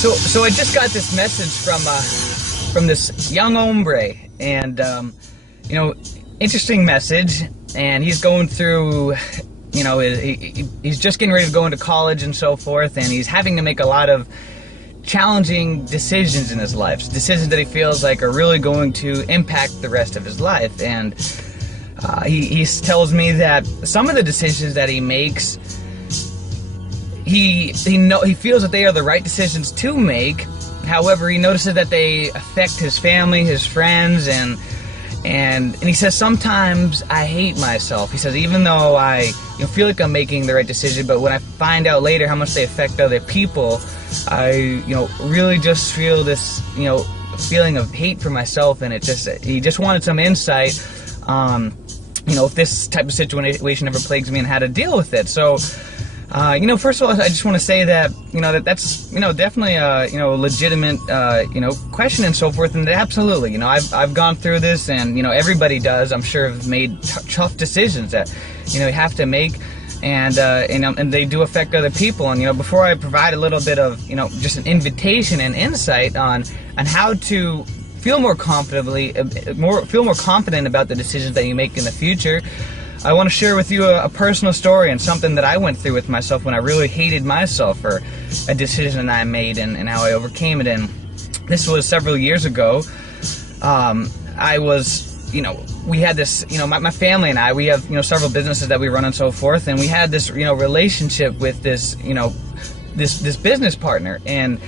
So I just got this message from this young hombre, and interesting message. And he's going through, he's just getting ready to go into college and so forth, and he's having to make a lot of challenging decisions in his life, decisions that he feels like are really going to impact the rest of his life. And he tells me that some of the decisions that he makes, he feels that they are the right decisions to make. However, he notices that they affect his family, his friends, and he says, sometimes I hate myself. He says, even though I feel like I'm making the right decision, but when I find out later how much they affect other people, I really just feel this feeling of hate for myself. And he just wanted some insight on if this type of situation ever plagues me and how to deal with it. So first of all, I just want to say that that's definitely a legitimate question and so forth. And absolutely, I've gone through this, and everybody does, I'm sure, have made tough decisions that you have to make, and they do affect other people. And before I provide a little bit of just an invitation and insight on how to feel more confident about the decisions that you make in the future, I want to share with you a personal story and something that I went through with myself when I really hated myself for a decision I made and how I overcame it. And this was several years ago. We had this, my family and I, we have, several businesses that we run and so forth. And we had this, relationship with this, this business partner. And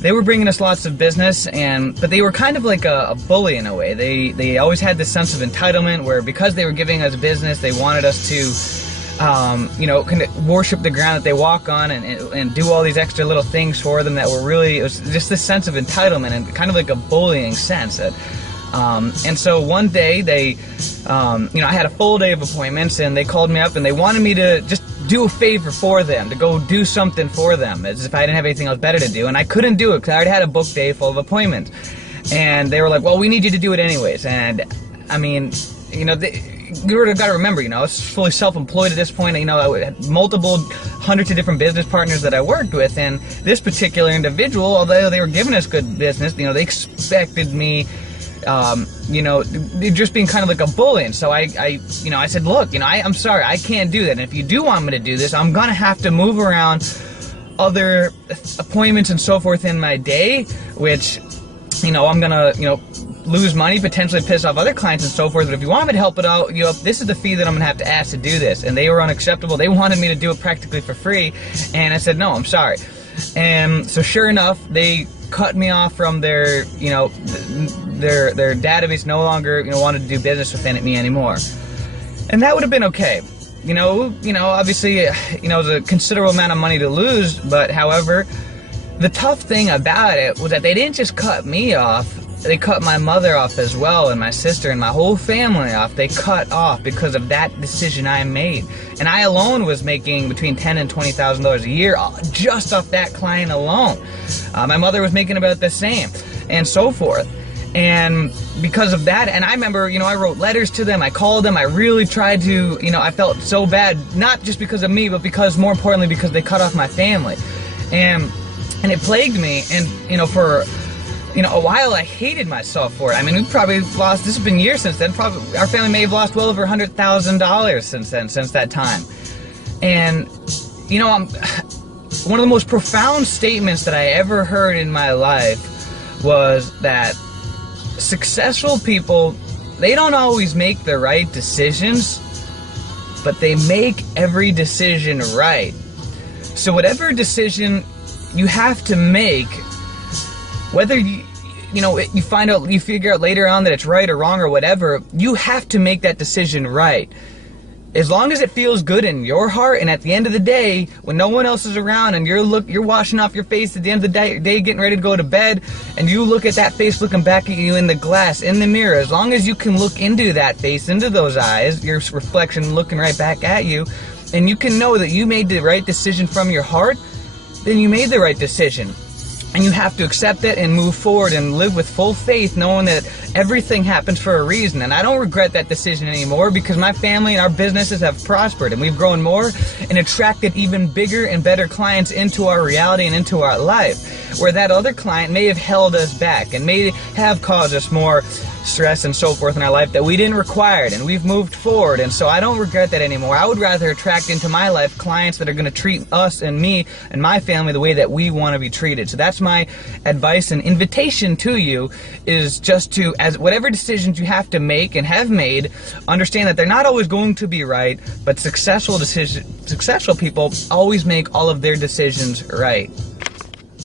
they were bringing us lots of business, but they were kind of like a bully in a way. They always had this sense of entitlement where, because they were giving us business, they wanted us to, kind of worship the ground that they walk on and do all these extra little things for them that were really, it was just this sense of entitlement and kind of like a bullying sense. And so one day I had a full day of appointments, and they called me up and they wanted me to just do a favor for them, to go do something for them, as if I didn't have anything else better to do. And I couldn't do it because I already had a booked day full of appointments. And they were like, well, we need you to do it anyways. And I mean, you got to remember, I was fully self-employed at this point. I had multiple hundreds of different business partners that I worked with, and this particular individual, although they were giving us good business, they expected me, just being kind of like a bully. And so I said, look, I'm sorry, I can't do that. And if you do want me to do this, I'm gonna have to move around other appointments and so forth in my day, which, I'm gonna, lose money, potentially piss off other clients and so forth. But if you want me to help it out, this is the fee that I'm gonna have to ask to do this. And they were unacceptable. They wanted me to do it practically for free. And I said, no, I'm sorry. And so sure enough, they cut me off from their database. No longer wanted to do business with me anymore, and that would have been okay. Obviously, it was a considerable amount of money to lose. But however, the tough thing about it was that they didn't just cut me off. They cut my mother off as well, and my sister, and my whole family off. They cut off because of that decision I made. And I alone was making between $10,000 and $20,000 a year just off that client alone. My mother was making about the same, and so forth. And because of that, and I remember, I wrote letters to them, I called them, I really tried to, I felt so bad, not just because of me, but because, more importantly, because they cut off my family. And it plagued me, and, for a while I hated myself for it. I mean, we probably lost, this has been years since then, probably our family may have lost well over $100,000 since then, since that time. And, one of the most profound statements that I ever heard in my life was that successful people, they don't always make the right decisions, but they make every decision right. So whatever decision you have to make, whether you figure out later on that it's right or wrong or whatever, you have to make that decision right. As long as it feels good in your heart, and at the end of the day, when no one else is around and you're washing off your face at the end of the day getting ready to go to bed, and you look at that face looking back at you in the glass, in the mirror, as long as you can look into that face, into those eyes, your reflection looking right back at you, and you can know that you made the right decision from your heart, then you made the right decision. And you have to accept it and move forward and live with full faith, knowing that everything happens for a reason. And I don't regret that decision anymore, because my family and our businesses have prospered, and we've grown more and attracted even bigger and better clients into our reality and into our life. where that other client may have held us back and may have caused us more stress and so forth in our life that we didn't require it, and we've moved forward. And so I don't regret that anymore. I would rather attract into my life clients that are going to treat us and me and my family the way that we want to be treated. So that's my advice and invitation to you, is just to, as whatever decisions you have to make and have made, understand that they're not always going to be right, but successful people always make all of their decisions right.